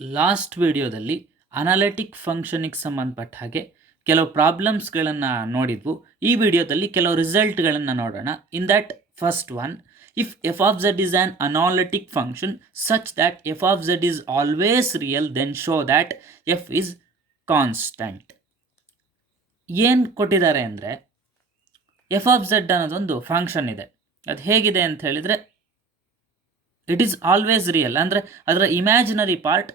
Last ವಿಡಿಯೋದಲ್ಲಿ analytic ಫಂಕ್ಷನಿಗೆ ಸಂಬಂಧಪಟ್ಟ ಹಾಗೆ ಕೆಲವು ಪ್ರಾಬ್ಲಮ್ಸ್ಗಳನ್ನು ನೋಡಿದ್ವು. ಈ ವಿಡಿಯೋದಲ್ಲಿ ಕೆಲವು ರಿಸಲ್ಟ್ಗಳನ್ನು ನೋಡೋಣ. In that first one, if F of Z is an analytic function such that F of Z is always real, then show that F is constant. ಏನು ಕೊಟ್ಟಿದ್ದಾರೆ ಅಂದರೆ, ಎಫ್ ಆಫ್ ಝೆಡ್ ಅನ್ನೋದೊಂದು ಫಂಕ್ಷನ್ ಇದೆ. ಅದು ಹೇಗಿದೆ ಅಂತ ಹೇಳಿದರೆ, ಇಟ್ ಈಸ್ ಆಲ್ವೇಸ್ ರಿಯಲ್, ಅಂದರೆ ಅದರ ಇಮ್ಯಾಜಿನರಿ ಪಾರ್ಟ್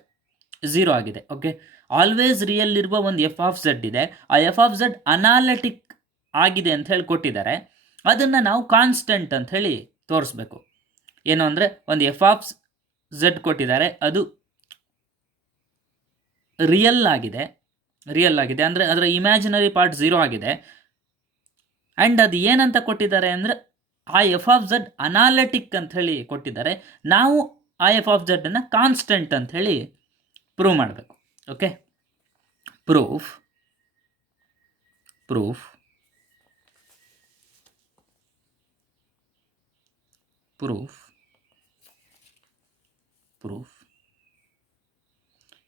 0 ಆಗಿದೆ. ಓಕೆ, ಆಲ್ವೇಸ್ ರಿಯಲ್ ಇರುವ ಒಂದು ಎಫ್ ಆಫ್ ಝೆಡ್ ಇದೆ. ಆ ಎಫ್ ಆಫ್ ಝೆಡ್ ಅನಾಲಿಟಿಕ್ ಆಗಿದೆ ಅಂತ ಹೇಳಿ ಕೊಟ್ಟಿದ್ದಾರೆ. ಅದನ್ನು ನಾವು ಕಾನ್ಸ್ಟೆಂಟ್ ಅಂತ ಹೇಳಿ ತೋರಿಸ್ಬೇಕು. ಏನು ಅಂದರೆ, ಒಂದು ಎಫ್ ಆಫ್ ಝೆಡ್ ಕೊಟ್ಟಿದ್ದಾರೆ, ಅದು ರಿಯಲ್ ಆಗಿದೆ ಅಂದರೆ ಅದರ ಇಮ್ಯಾಜಿನರಿ ಪಾರ್ಟ್ 0 ಆಗಿದೆ. ಆ್ಯಂಡ್ ಅದು ಏನಂತ ಕೊಟ್ಟಿದ್ದಾರೆ ಅಂದರೆ, ಆ ಎಫ್ ಆಫ್ ಝೆಡ್ ಅನಾಲಿಟಿಕ್ ಅಂತ ಹೇಳಿ ಕೊಟ್ಟಿದ್ದಾರೆ. ನಾವು ಆ ಎಫ್ ಆಫ್ ಝೆಡ್ಡನ್ನು ಕಾನ್ಸ್ಟೆಂಟ್ ಅಂತ ಹೇಳಿ ಪ್ರೂವ್ ಮಾಡಬೇಕು. ಓಕೆ, ಪ್ರೂಫ್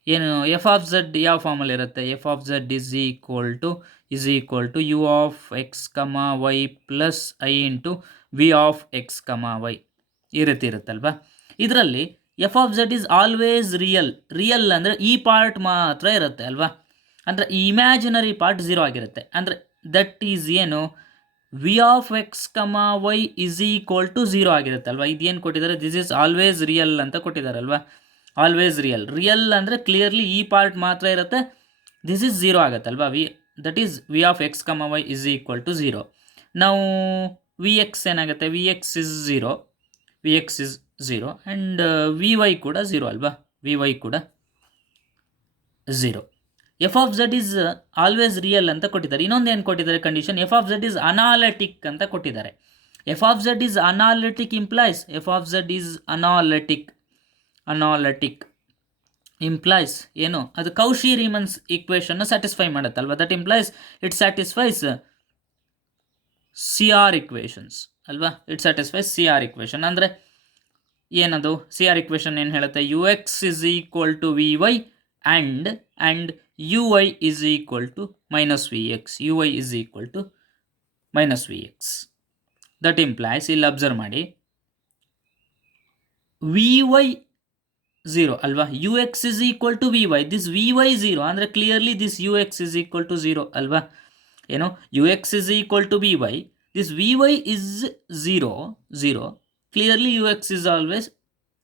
ಏನು, ಎಫ್ ಆಫ್ ಝೆಡ್ ಯಾವ ಫಾರ್ಮಲ್ಲಿ ಇರುತ್ತೆ? F of Z is equal to u of x comma y plus i into v of x comma y, ಈ ರೀತಿ ಇರುತ್ತಲ್ವಾ. ಇದರಲ್ಲಿ ಎಫ್ of Z is always real ಅಂದರೆ ಈ ಪಾರ್ಟ್ ಮಾತ್ರ ಇರುತ್ತೆ ಅಲ್ವಾ. ಅಂದರೆ ಈ ಇಮ್ಯಾಜಿನರಿ ಪಾರ್ಟ್ 0 ಆಗಿರುತ್ತೆ. ಅಂದರೆ ದಟ್ ಈಸ್ ಏನು, V of x comma y is equal to 0 ಆಗಿರುತ್ತೆ ಅಲ್ವಾ. ಇದೇನು ಕೊಟ್ಟಿದ್ದಾರೆ? ದಿಸ್ ಈಸ್ ಆಲ್ವೇಸ್ ರಿಯಲ್ ಅಂತ ಕೊಟ್ಟಿದ್ದಾರಲ್ವಾ. ಆಲ್ವೇಸ್ ರಿಯಲ್ ಅಂದರೆ ಕ್ಲಿಯರ್ಲಿ ಈ ಪಾರ್ಟ್ ಮಾತ್ರ ಇರುತ್ತೆ. ದಿಸ್ ಈಸ್ 0 ಆಗುತ್ತಲ್ವಾ. That is v of x comma y is equal to 0. ನಾವು ವಿ ಎಕ್ಸ್ ಏನಾಗುತ್ತೆ? V x is 0 and v y ಕೂಡ 0 ಅಲ್ವಾ. ವಿ ವೈ ಕೂಡ 0. F of Z is always real ಅಂತ ಕೊಟ್ಟಿದ್ದಾರೆ. ಇನ್ನೊಂದು ಏನು ಕೊಟ್ಟಿದ್ದಾರೆ condition? F of Z is analytic ಅಂತ ಕೊಟ್ಟಿದ್ದಾರೆ. F of Z is analytic implies implies ಏನು, ಅದು ಕೌಶಿ ರೀಮನ್ಸ್ ಈಕ್ವೇಷನ್ನ ಸ್ಯಾಟಿಸ್ಫೈ ಮಾಡುತ್ತಲ್ವ. That implies it satisfies C R equations ಅಲ್ವಾ. It satisfies C R equation. ಅಂದರೆ ಏನದು ಸಿ ಆರ್ ಇಕ್ವೇಷನ್ ಏನು ಹೇಳುತ್ತೆ? U x is equal to v y and u y is equal to minus v x. That implies, ಇಲ್ಲಿ observe ಮಾಡಿ, v y 0 ಅಲ್ವಾ. U x is equal to v y, this v y 0 ಅಂದರೆ clearly this u x is equal to 0 ಅಲ್ವಾ. ಏನು, u x is equal to v y, this v y is 0, clearly u x is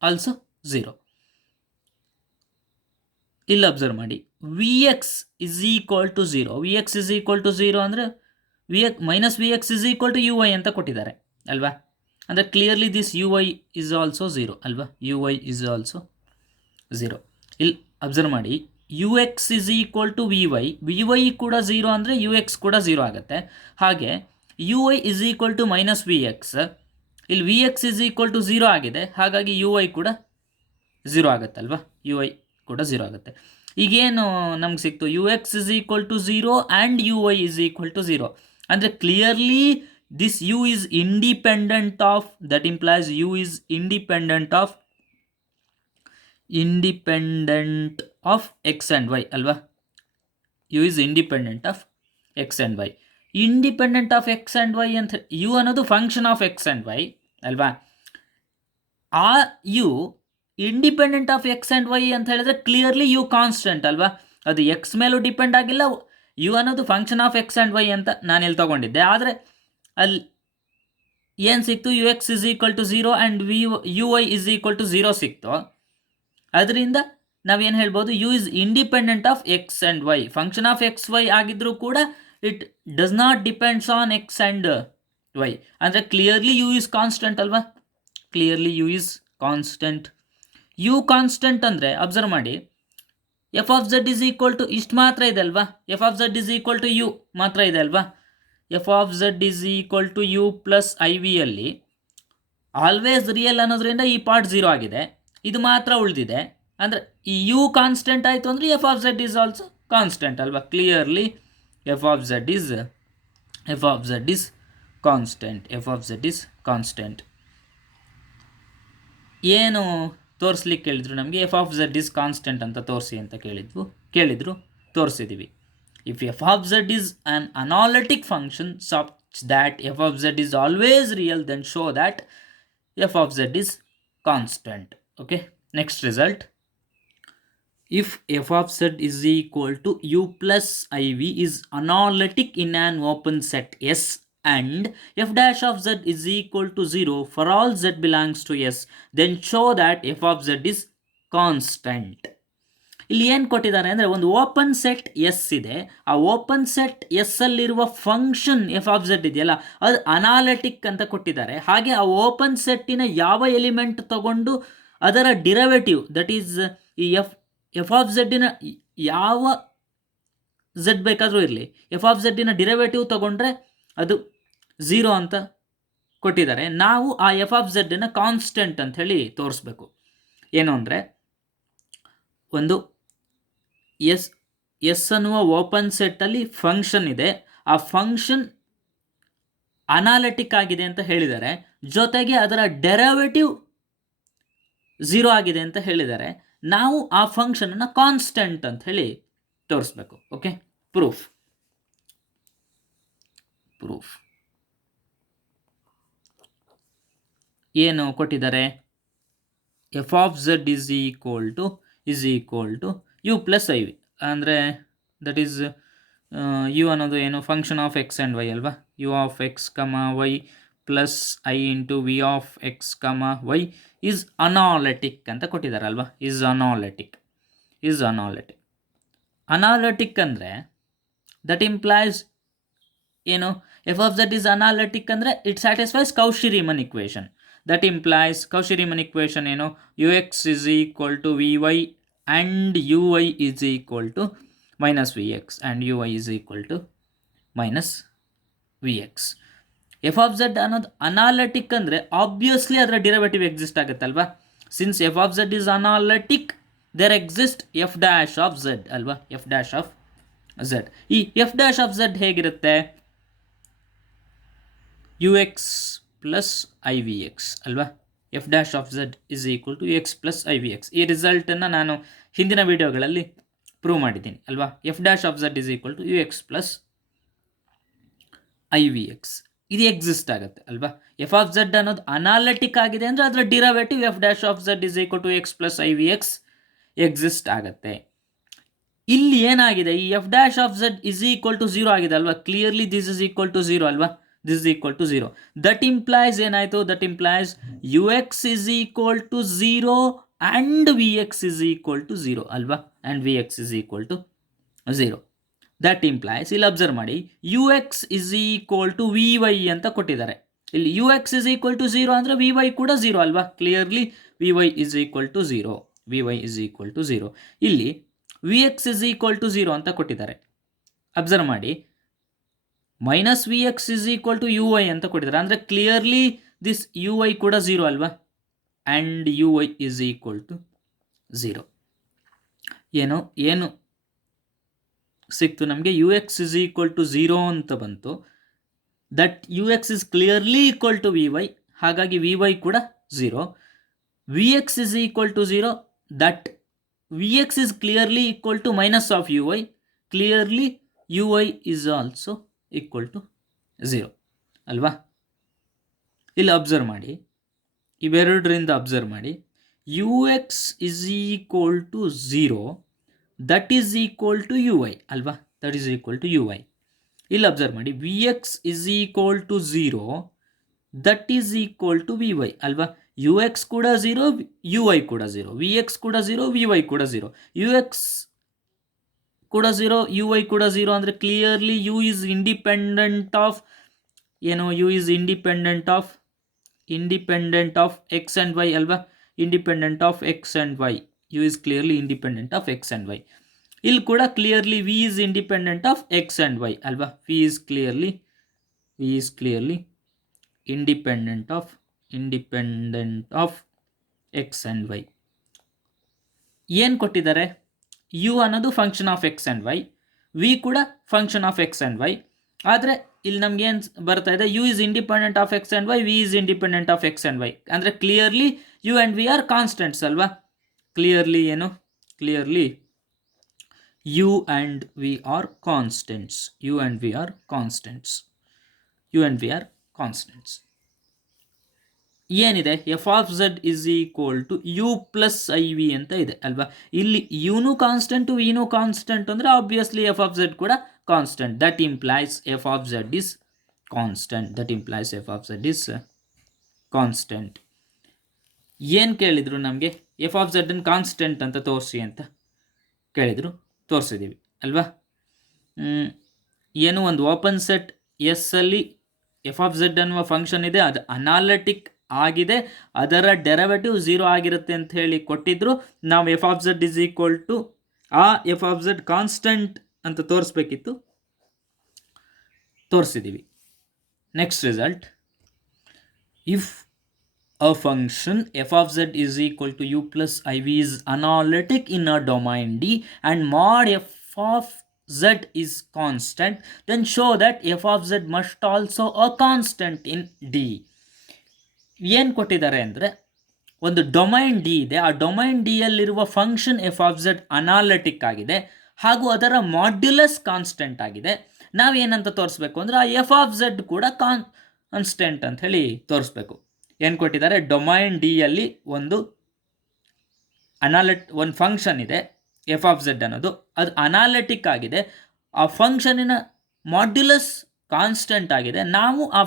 also 0. ಇಲ್ಲಿ observe ಮಾಡಿ, v x is equal to 0 ಅಂದರೆ minus v x is equal to u y ಅಂತ ಕೊಟ್ಟಿದ್ದಾರೆ ಅಲ್ವಾ. ಅಂದರೆ clearly this u y is also 0 ಅಲ್ವಾ. U y is also 0. ಇಲ್ಲಿ observe ಮಾಡಿ, u x is equal to v y ಕೂಡ 0 ಅಂದರೆ ಯು ಎಕ್ಸ್ ಕೂಡ 0 ಆಗುತ್ತೆ. ಹಾಗೆ u y is equal to minus v x, ಇಲ್ಲಿ v x is equal to 0 ಆಗಿದೆ. ಹಾಗಾಗಿ ಯು ವೈ ಕೂಡ 0 ಆಗುತ್ತಲ್ವಾ. ಯು ವೈ ಕೂಡ 0 ಆಗುತ್ತೆ. ಈಗೇನು ನಮ್ಗೆ ಸಿಕ್ತು? U x is equal to 0 and u y is equal to 0 ಅಂದರೆ clearly this u is independent of, that implies u is independent of x and y ಅಲ್ವಾ. U is independent of x and y. Independent of x and y ಅಂತ, u ಅನ್ನೋದು function of x and y ಅಲ್ವಾ. ಆ u independent of x and y ಅಂತ ಹೇಳಿದ್ರೆ clearly you constant ಅಲ್ವಾ. ಅದು X ಮೇಲೂ ಡಿಪೆಂಡ್ ಆಗಿಲ್ಲ. ಯು ಅನ್ನೋದು function of x and y ಅಂತ ನಾನು ಇಲ್ಲಿ ತೊಗೊಂಡಿದ್ದೆ. ಆದರೆ ಅಲ್ಲಿ ಏನು ಸಿಕ್ತು? U x is equal to 0 and u y is equal to 0 ಸಿಕ್ತು. ಅದರಿಂದ ನಾವೇನು ಹೇಳ್ಬೋದು? U is independent of x and y. Function of x y ಆಗಿದ್ರೂ ಕೂಡ it does not depends on x and y. ಅಂದರೆ ಕ್ಲಿಯರ್ಲಿ ಯು ಇಸ್ ಕಾನ್ಸ್ಟೆಂಟ್ ಅಲ್ವಾ. Clearly u is constant. U constant ಅಂದರೆ observe ಮಾಡಿ, F of Z is equal to ಇಷ್ಟು ಮಾತ್ರ ಇದೆ ಅಲ್ವಾ. F of Z is equal to u ಮಾತ್ರ ಇದೆ ಅಲ್ವಾ. F of Z is equal to u plus i ವಿಯಲ್ಲಿ ಆಲ್ವೇಸ್ ರಿಯಲ್ ಅನ್ನೋದ್ರಿಂದ ಈ ಪಾರ್ಟ್ 0 ಆಗಿದೆ. ಇದು ಮಾತ್ರ ಉಳಿದಿದೆ. ಅಂದರೆ ಈ ಯು ಕಾನ್ಸ್ಟೆಂಟ್ ಆಯಿತು ಅಂದರೆ F of Z is also constant ಅಲ್ವಾ. Clearly f of Z is constant. ಏನು ತೋರಿಸ್ಲಿಕ್ಕೆ ಕೇಳಿದ್ರು ನಮಗೆ f of Z is constant ಅಂತ ತೋರಿಸಿ ಅಂತ ಕೇಳಿದ್ರು ತೋರಿಸಿದ್ದೀವಿ. If F of Z is an analytic function such that f of Z is always real, then show that F of Z is constant. Okay, next result. If f of z is equal to u plus iv is analytic in an open set S and f dash of z is equal to 0 for all z belongs to S, then show that f of z is constant. ಇಲ್ಲಿ ಏನು ಕೊಟ್ಟಿದ್ದಾರೆ ಅಂದರೆ, ಒಂದು open set S ಇದೆ, ಆ open set S ಅಲ್ಲಿರುವ function f of Z ಇದೆಯಲ್ಲ, ಅದು ಅನಾಲಿಟಿಕ್ ಅಂತ ಕೊಟ್ಟಿದ್ದಾರೆ. ಹಾಗೆ ಆ ಓಪನ್ ಸೆಟ್ಟಿನ ಯಾವ ಎಲಿಮೆಂಟ್ ತಗೊಂಡು ಅದರ ಡಿರವೇಟಿವ್, ದಟ್ ಈಸ್ ಈ ಎಫ್ ಆಫ್ ಝೆಡ್ಡಿನ ಯಾವ ಝೆಡ್ ಬೇಕಾದರೂ ಇರಲಿ, ಎಫ್ ಆಫ್ ಝೆಡ್ಡಿನ ಡಿರವೇಟಿವ್ ತಗೊಂಡ್ರೆ ಅದು 0 ಅಂತ ಕೊಟ್ಟಿದ್ದಾರೆ. ನಾವು ಆ ಎಫ್ ಆಫ್ ಝೆಡ್ಡನ್ನು ಕಾನ್ಸ್ಟೆಂಟ್ ಅಂತ ಹೇಳಿ ತೋರಿಸ್ಬೇಕು. ಏನು ಅಂದರೆ, ಒಂದು ಎಸ್ ಅನ್ನುವ ಓಪನ್ ಸೆಟ್ಟಲ್ಲಿ ಫಂಕ್ಷನ್ ಇದೆ, ಆ ಫಂಕ್ಷನ್ ಅನಾಲಿಟಿಕ್ ಆಗಿದೆ ಅಂತ ಹೇಳಿದ್ದಾರೆ, ಜೊತೆಗೆ ಅದರ ಡೆರಿವೇಟಿವ್ 0 ಆಗಿದೆ ಅಂತ ಹೇಳಿದ್ದಾರೆ. ನಾವು ಆ ಫಂಕ್ಷನನ್ನು ಕಾನ್ಸ್ಟೆಂಟ್ ಅಂತ ಹೇಳಿ ತೋರಿಸ್ಬೇಕು. ಓಕೆ, ಪ್ರೂಫ್ ಏನು ಕೊಟ್ಟಿದ್ದಾರೆ, f of Z is equal to u plus i v, ಅಂದರೆ ದಟ್ ಈಸ್ ಯು ಅನ್ನೋದು ಏನು function of x and y ಅಲ್ವಾ. U of x comma y plus i into v of x comma y is analytic ಅಂತ ಕೊಟ್ಟಿದ್ದಾರಲ್ವಾ. Is analytic ಅಂದರೆ that implies ಏನು, f of Z is analytic ಅಂದರೆ it satisfies Cauchy Riemann equation. That implies Cauchy Riemann equation ಏನು, u x is equal to v y and u y is equal to minus v x and u y is equal to minus v x. F of z ಅನ್ನೋದು analytic ಅಂದರೆ obviously ಅದರ derivative exist ಆಗುತ್ತಲ್ವಾ. Since f of Z is analytic, there exist f dash of z ಅಲ್ವಾ. F dash of z, ಈ f dash of z ಹೇಗಿರುತ್ತೆ, u x plus i v x ಅಲ್ವಾ. F dash of Z is equal to u x plus i v x. ಈ ರಿಸಲ್ಟನ್ನು ನಾನು ಹಿಂದಿನ ವಿಡಿಯೋಗಳಲ್ಲಿ prove ಮಾಡಿದ್ದೀನಿ ಅಲ್ವಾ. F dash of Z is equal to u x plus i v x, ಇದು exist ಆಗುತ್ತೆ ಅಲ್ವಾ. ಎಫ್ ಆಫ್ ಝೆಡ್ ಅನ್ನೋದು ಅನಾಲಿಟಿಕ್ ಆಗಿದೆ ಅಂದರೆ ಅದರ derivative f dash of Z is equal to x plus i v x exist ಆಗುತ್ತೆ. ಇಲ್ಲಿ ಏನಾಗಿದೆ, ಈ f dash of Z is equal to 0 ಆಗಿದೆ ಅಲ್ವಾ. Clearly this is equal to 0 ಅಲ್ವಾ. This is equal to 0. That implies ಏನಾಯಿತು, that implies u x is equal to 0 and v x is equal to 0 ಅಲ್ವಾ. And v x is equal to 0. That implies, ಇಲ್ಲಿ observe ಮಾಡಿ, u x is equal to v y ಅಂತ ಕೊಟ್ಟಿದ್ದಾರೆ. ಇಲ್ಲಿ u x is equal to 0 ಅಂದರೆ v y ಕೂಡ 0 ಅಲ್ವಾ. Clearly v y is equal to 0. ಇಲ್ಲಿ v x is equal to 0 ಅಂತ ಕೊಟ್ಟಿದ್ದಾರೆ. ಅಬ್ಸರ್ವ್ ಮಾಡಿ, minus v x is equal to u y ಅಂತ ಕೊಟ್ಟಿದ್ದಾರೆ, ಅಂದರೆ ಕ್ಲಿಯರ್ಲಿ ದಿಸ್ ಯು ವೈ ಕೂಡ 0 ಅಲ್ವಾ. And u y is equal to 0. ಏನು ಸಿಕ್ತು ನಮಗೆ, u x is equal to 0 ಅಂತ ಬಂತು. That u x is clearly equal to v y, ಹಾಗಾಗಿ ವಿ ವೈ ಕೂಡ 0. V x is equal to 0, that v x is clearly equal to minus of u y, clearly u y is also equal to 0 ಅಲ್ವಾ. ಇಲ್ಲಿ observe ಮಾಡಿ, ಇವೆರಡರಿಂದ observe ಮಾಡಿ, u x is equal to 0, that is equal to u y ಅಲ್ವಾ. That is equal to u y. ಇಲ್ಲಿ observe ಮಾಡಿ, v x is equal to 0, that is equal to v y ಅಲ್ವಾ. U x ಕೂಡ 0, you y ಕೂಡ 0, v x ಕೂಡ 0, V y ಕೂಡ 0, you x ಕೂಡ 0, you y ಕೂಡ 0 ಅಂದರೆ clearly u is independent of ಏನು, u is independent of x and y ಅಲ್ವಾ. Independent of x and y, u is clearly independent of x and y. ಇಲ್ಲಿ ಕೂಡ clearly v is independent of x and y ಅಲ್ವಾ. V is clearly independent of x and y. ಏನು ಕೊಟ್ಟಿದ್ದಾರೆ, u ಅನ್ನೋದು function of x and y, v ಕೂಡ function of x and y. ಆದರೆ ಇಲ್ಲಿ ನಮ್ಗೆ ಏನು ಬರ್ತಾ ಇದೆ, u is independent of x and y, v is independent of x and y, ಅಂದರೆ clearly u and v are constants ಅಲ್ವಾ. Clearly ಏನು, clearly u and v are constants, u and v are constants, u and v are constants. ಏನಿದೆ, f of Z is equal to u plus i v ಅಂತ ಇದೆ ಅಲ್ವಾ. ಇಲ್ಲಿ ಯುನು constant ವಿನು constant ಅಂದರೆ ಆಬ್ವಿಯಸ್ಲಿ ಎಫ್ ಆಫ್ ಝೆಡ್ ಕೂಡ constant. That implies F of Z is constant, that implies F of Z is constant. ಏನು ಕೇಳಿದರು ನಮಗೆ, ಎಫ್ ಆಫ್ ಝೆಡ್ನ ಕಾನ್ಸ್ಟೆಂಟ್ ಅಂತ ತೋರಿಸಿ ಅಂತ ಕೇಳಿದರು, ತೋರಿಸಿದ್ದೀವಿ ಅಲ್ವಾ. ಏನು ಒಂದು ಓಪನ್ ಸೆಟ್ ಎಸ್ ಅಲ್ಲಿ ಎಫ್ ಆಫ್ ಝೆಡ್ ಅನ್ನುವ ಫಂಕ್ಷನ್ ಇದೆ, ಅದು ಅನಾಲಿಟಿಕ್ ಆಗಿದೆ, ಅದರ ಡೆರಿವೇಟಿವ್ 0 ಆಗಿರುತ್ತೆ ಅಂತ ಹೇಳಿ ಕೊಟ್ಟಿದ್ರು. ನಾವು f of Z is equal to ಆ ಎಫ್ ಆಫ್ ಝೆಡ್ ಕಾನ್ಸ್ಟೆಂಟ್ ಅಂತ ತೋರಿಸ್ಬೇಕಿತ್ತು, ತೋರಿಸಿದ್ದೀವಿ. Next result, if a function f of z is equal to u plus iv is analytic in a domain D and mod f of z is constant, then show that f of z must also a constant in D. ಏನು ಕೊಟ್ಟಿದ್ದಾರೆ ಅಂದರೆ, ಒಂದು domain D ಇದೆ, ಆ domain ಡಿಯಲ್ಲಿರುವ function f of z analytic ಆಗಿದೆ ಹಾಗೂ ಅದರ ಮಾಡ್ಯುಲಸ್ ಕಾನ್ಸ್ಟೆಂಟ್ ಆಗಿದೆ. ನಾವೇನಂತ ತೋರಿಸ್ಬೇಕು ಅಂದರೆ, ಆ ಎಫ್ ಆಫ್ ಝೆಡ್ ಕೂಡ ಕಾನ್ಸ್ಟೆಂಟ್ ಅಂತ ಹೇಳಿ ತೋರಿಸ್ಬೇಕು. ಏನು ಕೊಟ್ಟಿದ್ದಾರೆ, ಡೊಮೈನ್ ಡಿಯಲ್ಲಿ ಒಂದು ಒಂದು ಫಂಕ್ಷನ್ ಇದೆ ಎಫ್ ಆಫ್ ಝೆಡ್ ಅನ್ನೋದು, ಅದು ಅನಾಲಿಟಿಕ್ ಆಗಿದೆ, ಆ ಫಂಕ್ಷನಿನ ಮಾಡ್ಯುಲಸ್ ಕಾನ್ಸ್ಟೆಂಟ್ ಆಗಿದೆ. ನಾವು ಆ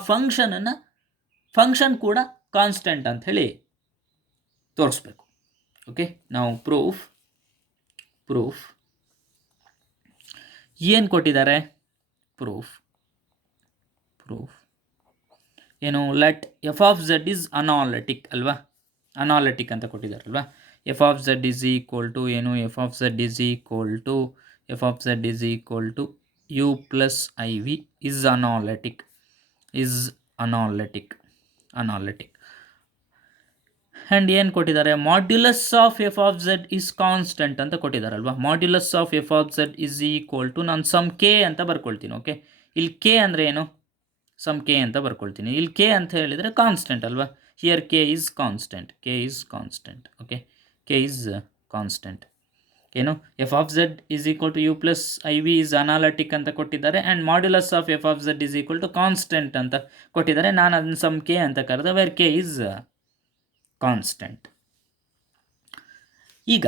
ಫಂಕ್ಷನ್ ಕೂಡ ಕಾನ್ಸ್ಟೆಂಟ್ ಅಂತ ಹೇಳಿ ತೋರಿಸ್ಬೇಕು. ಓಕೆ, ನಾವು ಪ್ರೂಫ್ ಏನು ಕೊಟ್ಟಿದ್ದಾರೆ, ಪ್ರೂಫ್ ಏನು, let f of Z is analytic ಅಲ್ವಾ, ಅನಾಲಿಟಿಕ್ ಅಂತ ಕೊಟ್ಟಿದ್ದಾರಲ್ವಾ. F of Z is equal to ಏನು, f of Z is equal to u plus i v is analytic and ಏನು ಕೊಟ್ಟಿದ್ದಾರೆ, modulus of f of Z is constant ಅಂತ ಕೊಟ್ಟಿದ್ದಾರಲ್ವಾ. Modulus of f of Z is equal to, ನಾನು some k ಅಂತ ಬರ್ಕೊಳ್ತೀನಿ. Okay, ಇಲ್ಲಿ K ಅಂದರೆ ಏನು, ಸಮ್ ಕೆ ಅಂತ ಬರ್ಕೊಳ್ತೀನಿ. ಇಲ್ಲಿ ಕೆ ಅಂತ ಹೇಳಿದರೆ ಕಾನ್ಸ್ಟೆಂಟ್ ಅಲ್ವಾ. Here k is constant. Okay, k is constant. ಏನು, f of Z is equal to u plus i v is analytic ಅಂತ ಕೊಟ್ಟಿದ್ದಾರೆ and modulus of f of Z is equal to constant ಅಂತ ಕೊಟ್ಟಿದ್ದಾರೆ. ನಾನು ಅದನ್ನು some k ಅಂತ ಕರೆದ, wear K is constant. ಈಗ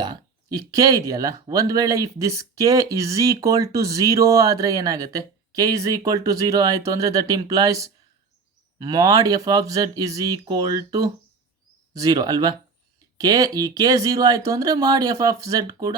ಈ ಕೆ ಇದೆಯಲ್ಲ, ಒಂದು ವೇಳೆ if this k is equal to 0 ಆದರೆ ಏನಾಗುತ್ತೆ, ಕೆ ಈಸ್ ಈಕ್ವಲ್ ಟು 0 ಆಯಿತು ಅಂದರೆ that implies mod f of Z is equal to 0 ಅಲ್ವಾ. ಈ ಕೆ 0 ಆಯಿತು ಅಂದರೆ ಮಾಡ್ ಎಫ್ ಆಫ್ ಝೆಡ್ ಕೂಡ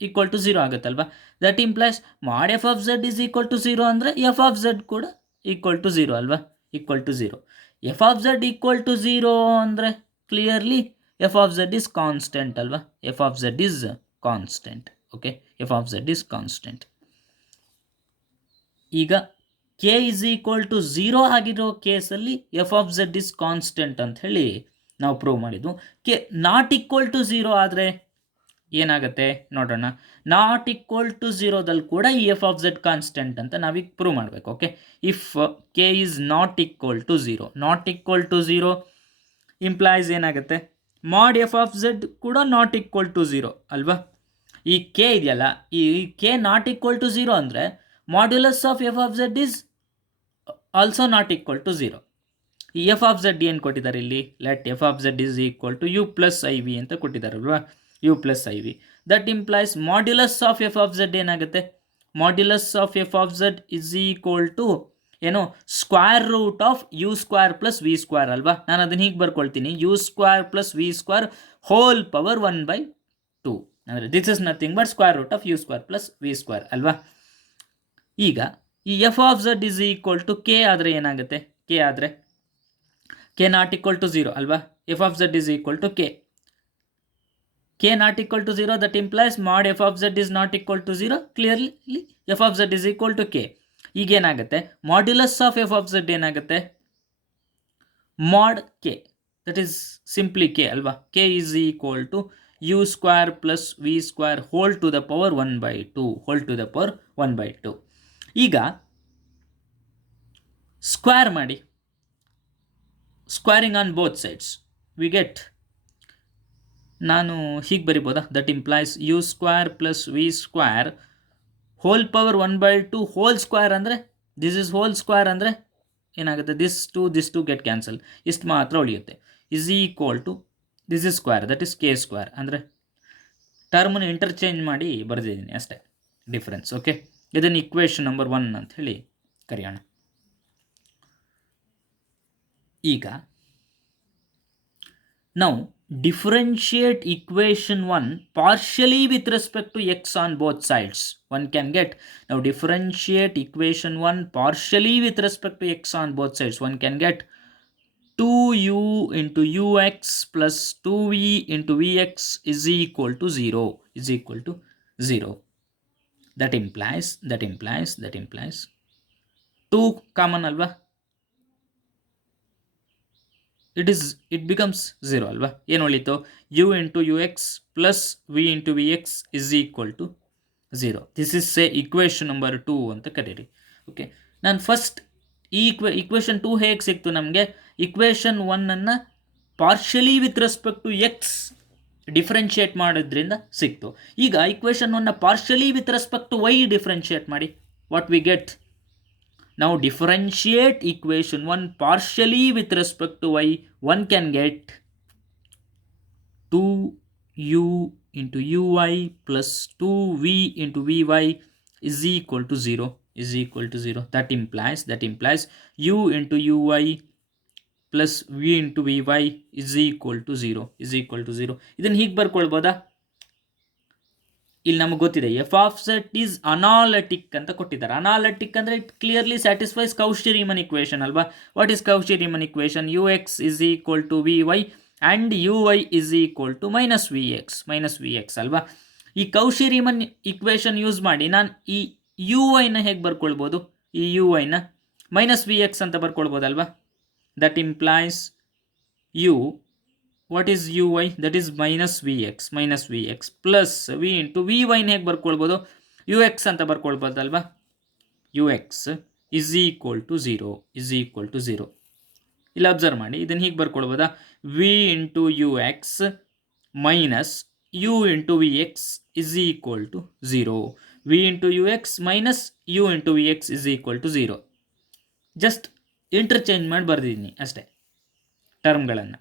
ಈಕ್ವಲ್ ಟು 0 ಆಗುತ್ತಲ್ವಾ. That implies mod f of Z is equal to 0 ಅಂದರೆ ಎಫ್ ಆಫ್ ಝೆಡ್ ಕೂಡ ಈಕ್ವಲ್ ಟು 0 ಅಲ್ವಾ, equal to 0. F of z equal to 0 ಅಂದರೆ clearly f of Z is constant ಅಲ್ವಾ, f of Z is constant. Okay, F of Z is constant. ಈಗ K is equal to 0 ಆಗಿರೋ ಕೇಸಲ್ಲಿ F of Z is constant ಅಂತ ಹೇಳಿ ನಾವು prove ಮಾಡಿದ್ವು. K not equal to 0 ಆದರೆ ಏನಾಗುತ್ತೆ ನೋಡೋಣ. ನಾಟ್ ಈಕ್ವಲ್ ಟು 0ದಲ್ಲಿ ಕೂಡ ಈ ಎಫ್ ಆಫ್ ಝೆಡ್ ಕಾನ್ಸ್ಟೆಂಟ್ ಅಂತ ನಾವೀಗ ಪ್ರೂವ್ ಮಾಡಬೇಕು. Okay, if k is not equal to 0 implies ಏನಾಗುತ್ತೆ, ಮಾಡ್ ಎಫ್ ಆಫ್ ಝೆಡ್ ಕೂಡ ನಾಟ್ ಈಕ್ವಲ್ ಟು 0 ಅಲ್ವಾ. ಈ ಕೆ ಇದೆಯಲ್ಲ, ಈ ಕೆ ನಾಟ್ ಈಕ್ವಲ್ ಟು 0 ಅಂದರೆ modulus of f of Z is also not equal to 0. ಈ f of z ಏನು ಕೊಟ್ಟಿದ್ದಾರೆ ಇಲ್ಲಿ, let f of Z is equal to u plus i v ಅಂತ ಕೊಟ್ಟಿದ್ದಾರಲ್ವಾ, u plus i v. That implies modulus of f of z ಏನಾಗುತ್ತೆ, modulus of f of Z is equal to ಏನು, square root of u square plus v square ಅಲ್ವಾ. ನಾನು ಅದನ್ನು ಹೀಗೆ ಬರ್ಕೊಳ್ತೀನಿ, you square plus v square whole power 1/2 ಅಂದರೆ this is nothing but square root of u square plus v square ಅಲ್ವಾ. ಈಗ ಈ f of Z is equal to k ಆದರೆ ಏನಾಗುತ್ತೆ, ಕೆ ಆದರೆ ಕೆ ನಾಟ್ ಈಕ್ವಲ್ ಟು 0 ಅಲ್ವಾ. F of Z is equal to k not equal to 0, that implies mod f of Z is not equal to 0. Clearly f of Z is equal to k. ಈಗೇನಾಗುತ್ತೆ, modulus of f of z ಏನಾಗುತ್ತೆ, mod k, that is simply k ಅಲ್ವಾ. K is equal to u square plus v square whole to the power 1/2. ಈಗ square ಮಾಡಿ, squaring on both sides we get ನಾನು ಹೀಗೆ ಬರಿಬೋದಾ, that implies u square plus v square whole power 1/2 whole square ಅಂದರೆ this is whole square ಅಂದರೆ ಏನಾಗುತ್ತೆ, this two get cancel, ಇಷ್ಟು ಮಾತ್ರ ಉಳಿಯುತ್ತೆ. Is equal to this is square that is k square, ಅಂದರೆ ಟರ್ಮನ್ನು ಇಂಟರ್ಚೇಂಜ್ ಮಾಡಿ ಬರೆದಿದ್ದೀನಿ ಅಷ್ಟೇ ಡಿಫ್ರೆನ್ಸ್. ಓಕೆ, ಇದನ್ನು ಇಕ್ವೇಷನ್ ನಂಬರ್ 1 ಅಂತ ಹೇಳಿ ಕರೆಯೋಣ. ಈಗ ನಾವು differentiate equation 1 partially with respect to x on both sides. One can get, now differentiate equation 1 partially with respect to x on both sides. One can get 2u into ux plus 2v into vx is equal to 0. That implies 2 common alva, it becomes 0 ಅಲ್ವಾ. ಏನು ಉಳಿತು, u into ux plus v into vx is equal to 0. This is equation number 2 ಅಂತ ಕರೀರಿ. Okay, ನಾನು first ಈ equation 2 ಹೇಗೆ ಸಿಕ್ತು ನಮಗೆ, equation 1 partially with respect to x differentiate ಮಾಡೋದ್ರಿಂದ ಸಿಕ್ತು. ಈಗ equation 1 partially with respect to y differentiate ಮಾಡಿ, what we get, now differentiate equation 1 partially with respect to y. One can get 2u into ui plus 2v into vy is equal to 0. That implies u into ui plus v into vy is equal to 0. ಇದನ್ನು ಹೀಗೆ ಬರ್ಕೊಳ್ಬೋದಾ, ಇಲ್ಲಿ ನಮಗೆ ಗೊತ್ತಿದೆ f of z is analytic ಅಂತ ಕೊಟ್ಟಿದ್ದಾರೆ. Analytic ಅಂದರೆ it clearly satisfies Cauchy Riemann equation ಅಲ್ವಾ. What is Cauchy Riemann equation, u x is equal to v y and u y is equal to minus v x ಅಲ್ವಾ. ಈ Cauchy-Riemann equation use ಮಾಡಿ ನಾನು ಈ u ವೈನ ಹೇಗೆ ಬರ್ಕೊಳ್ಬೋದು, ಈ ಯು ವೈನ ಮೈನಸ್ ವಿ ಎಕ್ಸ್ ಅಂತ ಬರ್ಕೊಳ್ಬೋದಲ್ವಾ. That implies u, what is uy, that is minus vx plus v into vy ಹೇಗೆ ಬರ್ಕೊಳ್ಬೋದು, ux ಅಂತ ಬರ್ಕೊಳ್ಬೋದಲ್ವಾ. ux is equal to 0. ಇಲ್ಲಿ ಅಬ್ಸರ್ವ್ ಮಾಡಿ, ಇದನ್ನು ಹೀಗೆ ಬರ್ಕೊಳ್ಬೋದಾ, v into ux minus u into vx is equal to 0. v into ux minus u into vx is equal to 0. Just interchange ಮಾಡಿ ಬರ್ದಿದ್ದೀನಿ ಅಷ್ಟೇ ಟರ್ಮ್ಗಳನ್ನು.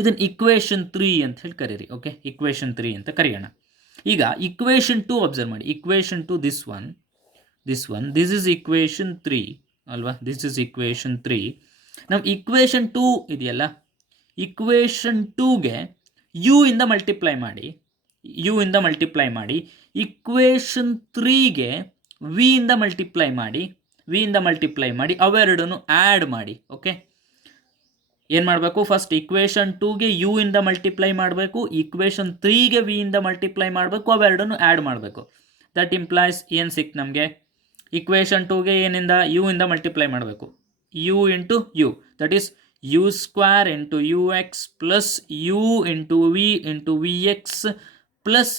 ಇದನ್ನು equation 3 ಅಂತ ಹೇಳಿ ಕರೀರಿ. ಓಕೆ, ಇಕ್ವೇಷನ್ 3 ಅಂತ ಕರೆಯೋಣ. ಈಗ ಇಕ್ವೇಷನ್ 2 ಅಬ್ಸರ್ವ್ ಮಾಡಿ, equation 2 this one this is equation 3 ಅಲ್ವಾ, ದಿಸ್ ಇಸ್ ಇಕ್ವೇಷನ್ 3. ನಮ್ಮ ಇಕ್ವೇಷನ್ 2 ಇದೆಯಲ್ಲ, ಇಕ್ವೇಷನ್ 2ಗೆ ಯು ಇಂದ ಮಲ್ಟಿಪ್ಲೈ ಮಾಡಿ ಇಕ್ವೇಷನ್ 3ಗೆ ವಿ ಇಂದ ಮಲ್ಟಿಪ್ಲೈ ಮಾಡಿ ಅವೆರಡನ್ನು ಆ್ಯಡ್ ಮಾಡಿ. ಓಕೆ, ಏನು ಮಾಡಬೇಕು, ಫಸ್ಟ್ ಇಕ್ವೇಷನ್ 2ಗೆ ಯು ಇಂದ ಮಲ್ಟಿಪ್ಲೈ ಮಾಡಬೇಕು, ಇಕ್ವೇಷನ್ 3ಗೆ ವಿ ಇಂದ ಮಲ್ಟಿಪ್ಲೈ ಮಾಡಬೇಕು, ಅವೆರಡನ್ನು ಆ್ಯಡ್ ಮಾಡಬೇಕು. ದಟ್ ಇಂಪ್ಲೈಸ್ ಏನು ಸಿಕ್ತು ನಮಗೆ, ಇಕ್ವೇಷನ್ 2ಗೆ ಏನಿಂದ ಯು ಇಂದ ಮಲ್ಟಿಪ್ಲೈ ಮಾಡಬೇಕು, u into u, that is u square into u x plus u into v into v x plus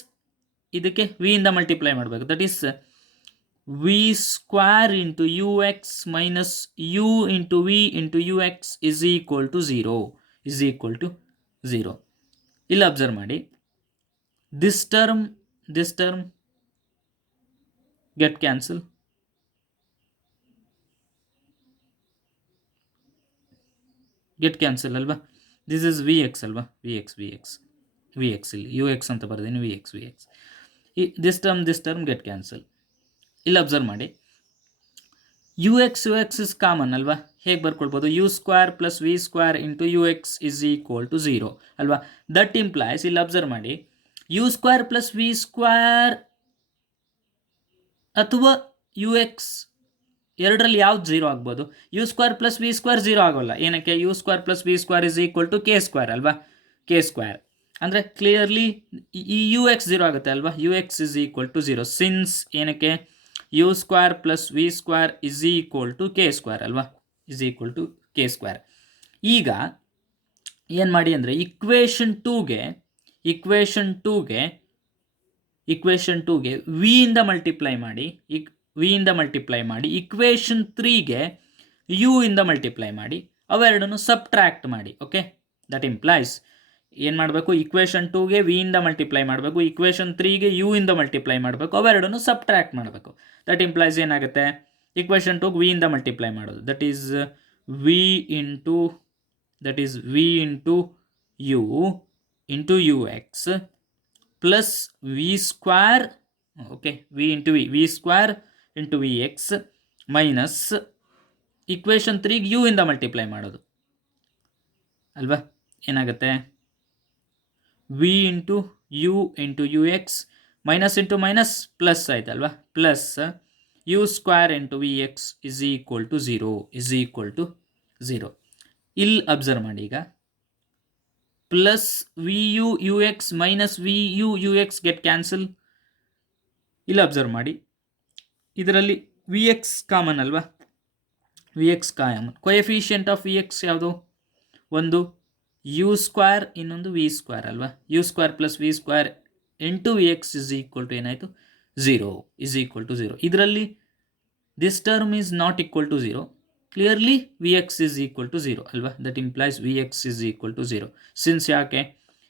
ಇದಕ್ಕೆ ವಿ ಇಂದ ಮಲ್ಟಿಪ್ಲೈ ಮಾಡಬೇಕು, that is v square into ux minus u into v into ux is equal to 0. ಇಲ್ಲಿ observe ಮಾಡಿ, this term get cancel, ಅಲ್ವಾ. this is vx ಅಲ್ವಾ, vx ಇಲ್ಲಿ ux ಅಂತ ಬರ್ತೀನಿ, vx this term get cancel. ಇಲ್ಲಿ observe ಮಾಡಿ, u x is common ಅಲ್ವಾ, ಹೇಗೆ ಬರ್ಕೊಳ್ಬೋದು, u square plus v square into u x is equal to 0 ಅಲ್ವಾ. ದಟ್ ಇಂಪ್ಲೈಸ್, ಇಲ್ಲಿ ಅಬ್ಸರ್ವ್ ಮಾಡಿ, u square plus v square ಅಥವಾ ಯು ಎಕ್ಸ್ ಎರಡರಲ್ಲಿ ಯಾವ್ದು 0 ಆಗ್ಬೋದು, u square plus v square 0 ಆಗೋಲ್ಲ. ಏನಕ್ಕೆ, u square plus v square is equal to k square ಅಲ್ವಾ. ಕೆ ಸ್ಕ್ವೇರ್ ಅಂದರೆ ಕ್ಲಿಯರ್ಲಿ ಈ ಯು ಎಕ್ಸ್ 0 ಆಗುತ್ತೆ ಅಲ್ವಾ, u x is equal to 0 since ಏನಕ್ಕೆ, u square plus v square is equal to k square ಅಲ್ವಾ, ಈಗ ಏನು ಮಾಡಿ ಅಂದರೆ ಇಕ್ವೇಷನ್ 2ಗೆ ವಿ ಇಂದ ಮಲ್ಟಿಪ್ಲೈ ಮಾಡಿ ಇಕ್ವೇಷನ್ 3ಗೆ ಯು ಇಂದ ಮಲ್ಟಿಪ್ಲೈ ಮಾಡಿ ಅವೆರಡನ್ನು ಸಬ್ಟ್ರ್ಯಾಕ್ಟ್ ಮಾಡಿ. ಓಕೆ, ದಟ್ ಇಂಪ್ಲೈಸ್ ಏನು ಮಾಡಬೇಕು, ಇಕ್ವೇಷನ್ 2ಗೆ ವಿ ಇಂದ ಮಲ್ಟಿಪ್ಲೈ ಮಾಡಬೇಕು, ಇಕ್ವೇಷನ್ 3ಗೆ ಯು ಇಂದ ಮಲ್ಟಿಪ್ಲೈ ಮಾಡಬೇಕು, ಅವೆರಡನ್ನು ಸಬ್ಟ್ರ್ಯಾಕ್ಟ್ ಮಾಡಬೇಕು. ದಟ್ ಇಂಪ್ಲೈಸ್ ಏನಾಗುತ್ತೆ, ಇಕ್ವೇಷನ್ 2ಗೆ ವಿ ಇಂದ ಮಲ್ಟಿಪ್ಲೈ ಮಾಡೋದು, that is v into u into u x plus v square, okay, v square into v x minus equation 3ಗೆ ಯು ಇಂದ ಮಲ್ಟಿಪ್ಲೈ ಮಾಡೋದು ಅಲ್ವಾ. ಏನಾಗುತ್ತೆ, v into u x minus into minus plus ಆಯ್ತಲ್ವಾ, plus u square into v x is equal to zero. ಇಲ್ಲಿ observe ಮಾಡಿ, ಈಗ plus v u x minus v u x get cancel. ಇಲ್ಲಿ observe ಮಾಡಿ, ಇದರಲ್ಲಿ ವಿ ಎಕ್ಸ್ ಕಾಮನ್ ಅಲ್ವಾ, v x common. Coefficient of v x ಯಾವುದು, ಒಂದು u square, ಇನ್ನೊಂದು ವಿ ಸ್ಕ್ವೇರ್ ಅಲ್ವಾ. U square plus v square into v x is equal to ಏನಾಯಿತು, zero. ಇದರಲ್ಲಿ this term is not equal to zero, clearly v x is equal to zero ಅಲ್ವಾ. That implies v x is equal to zero. Since ಯಾಕೆ,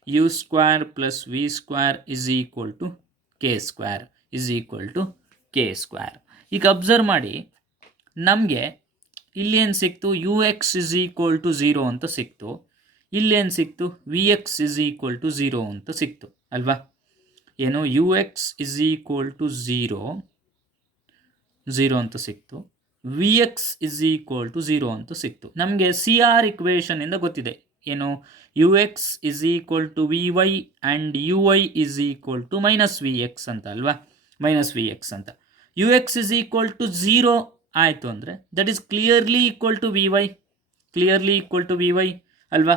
u square plus v square is equal to k square. ಈಗ observe ಮಾಡಿ, ನಮಗೆ ಇಲ್ಲಿ ಏನು ಸಿಕ್ತು, u x is equal to zero ಅಂತ ಸಿಕ್ತು. ಇಲ್ಲೇನು ಸಿಕ್ತು, v x is equal to zero ಅಂತ ಸಿಕ್ತು ಅಲ್ವಾ. ಏನು, u x is equal to zero ಅಂತ ಸಿಕ್ತು, v x is equal to zero ಅಂತ ಸಿಕ್ತು. ನಮಗೆ ಸಿ ಆರ್ ಇಕ್ವೇಷನಿಂದ ಗೊತ್ತಿದೆ ಏನು, u x is equal to v y and u y is equal to minus v x ಅಂತ ಅಲ್ವಾ, u x is equal to zero ಆಯಿತು ಅಂದರೆ that is clearly equal to v y ಅಲ್ವಾ.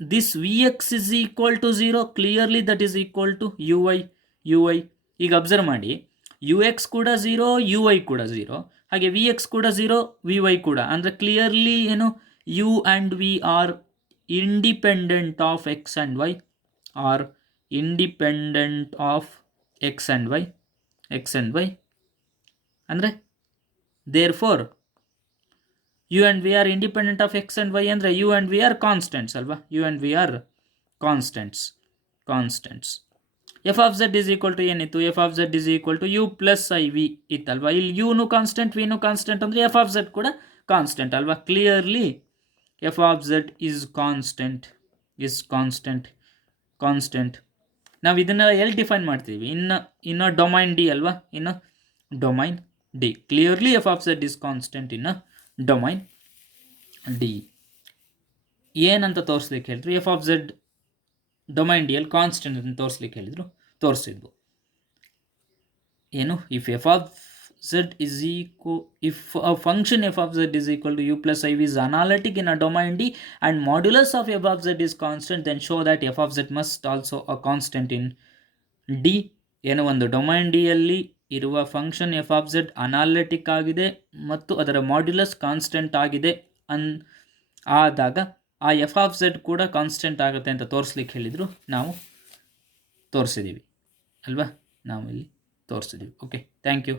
This v x is equal to zero, clearly that is equal to u y. ಈಗ observe ಮಾಡಿ, u x ಕೂಡ zero, u y ಕೂಡ zero, ಹಾಗೆ v x ಕೂಡ zero, v y ಕೂಡ. ಅಂದರೆ clearly ಏನು, u and v are independent of x and y, ಅಂದರೆ therefore u and v are independent of x and y ಅಂದರೆ u and v are constants ಅಲ್ವಾ. F of Z is equal to ಏನಿತ್ತು, f of Z is equal to u plus i v ಇತ್ತಲ್ವಾ. ಇಲ್ಲಿ ಯುನು constant, ವಿನು constant ಅಂದರೆ F of z ಕೂಡ constant ಅಲ್ವಾ. Clearly f of Z is constant. ನಾವು ಇದನ್ನು ಎಲ್ಲಿ ಡಿಫೈನ್ ಮಾಡ್ತೀವಿ, ಇನ್ನು ಡೊಮೈನ್ ಡಿ ಅಲ್ವಾ, ಇನ್ನು domain D. Clearly f of Z is constant ಇನ್ನು ಡೊಮೈನ್ ಡಿ. ಏನಂತ ತೋರಿಸ್ಲಿಕ್ಕೆ ಹೇಳಿದ್ರು, f of z domain D ಅಲ್ಲಿ ಕಾನ್ಸ್ಟೆಂಟ್ ಅಂತ ತೋರಿಸ್ಲಿಕ್ಕೆ ಹೇಳಿದ್ರು, ತೋರಿಸಿದ್ವು. ಏನು, if F of Z is if a function f of Z is equal to u plus i v is analytic in a domain D and modulus of f of Z is constant, then show that F of z must also a constant in D. ಏನು, ಒಂದು domain ಡಿಯಲ್ಲಿ ಇರುವ function f of z analytic ಆಗಿದೆ ಮತ್ತು ಅದರ modulus constant ಆಗಿದೆ ಆದಾಗ ಆ f of z ಕೂಡ ಕಾನ್ಸ್ಟೆಂಟ್ ಆಗುತ್ತೆ ಅಂತ ತೋರಿಸ್ಲಿಕ್ಕೆ ಹೇಳಿದರು, ನಾವು ತೋರಿಸಿದ್ದೀವಿ ಅಲ್ವಾ, ನಾವು ಇಲ್ಲಿ ತೋರಿಸಿದ್ದೀವಿ. Okay, thank you.